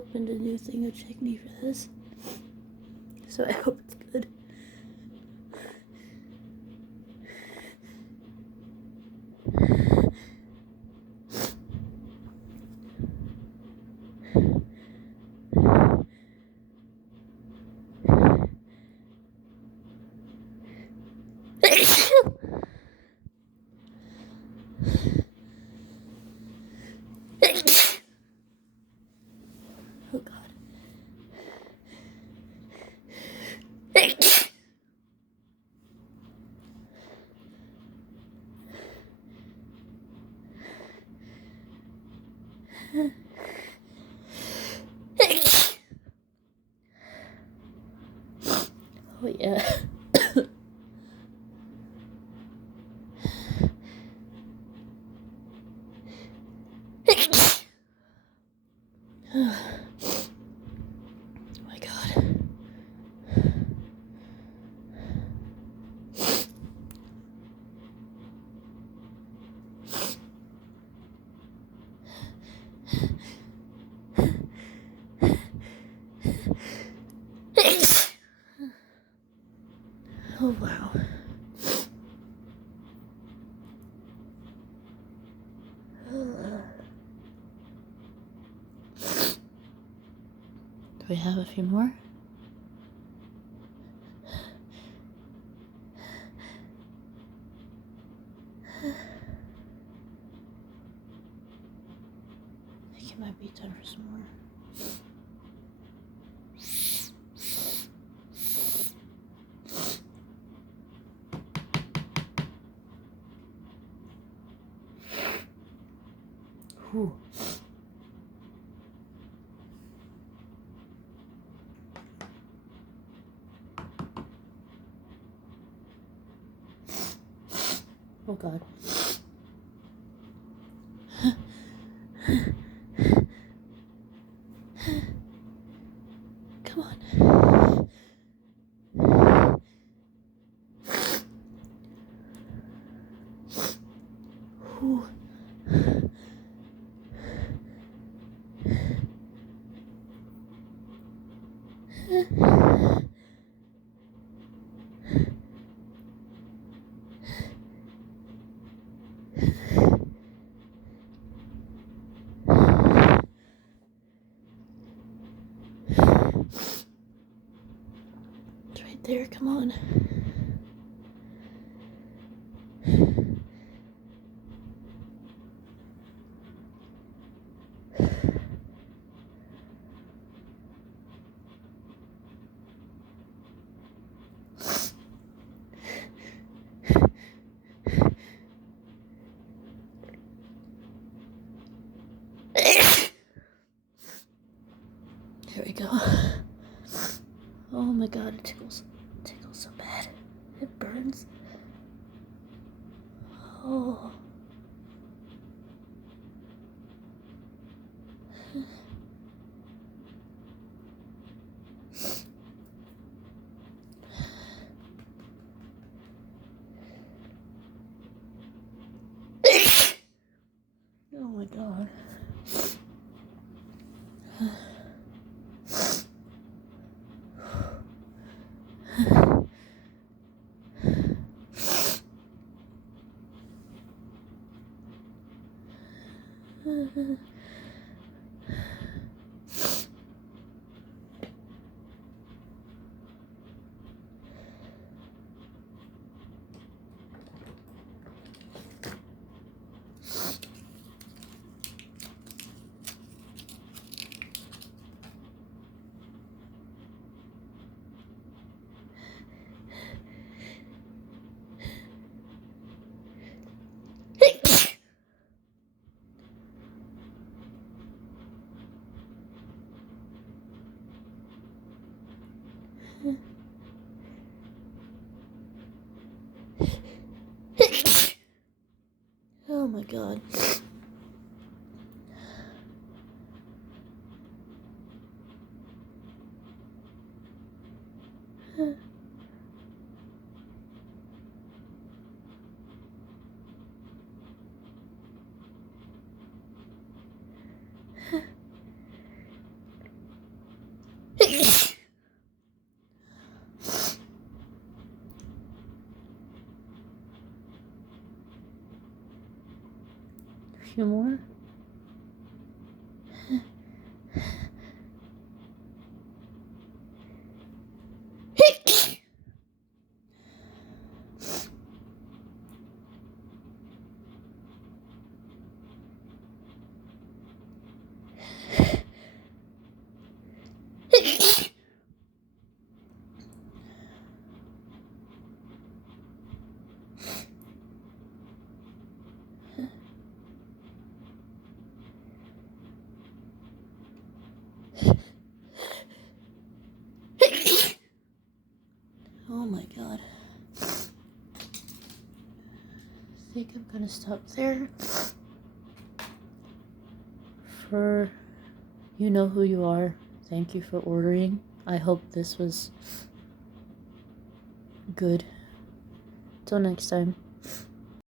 opened a new thing of chickpea for this, so I hope it's good. Oh God. Oh yeah. Oh my God. Oh wow. Do we have a few more? I think it might be time for some more. Whew. Oh God. Come on. Whew. It's right there, come on. There we go. Oh my God, it tickles so bad. It burns. Oh. Oh my God. Oh my God. few more. Oh my god. I think I'm gonna stop there. For you know who you are. Thank you for ordering. I hope this was good. Till next time.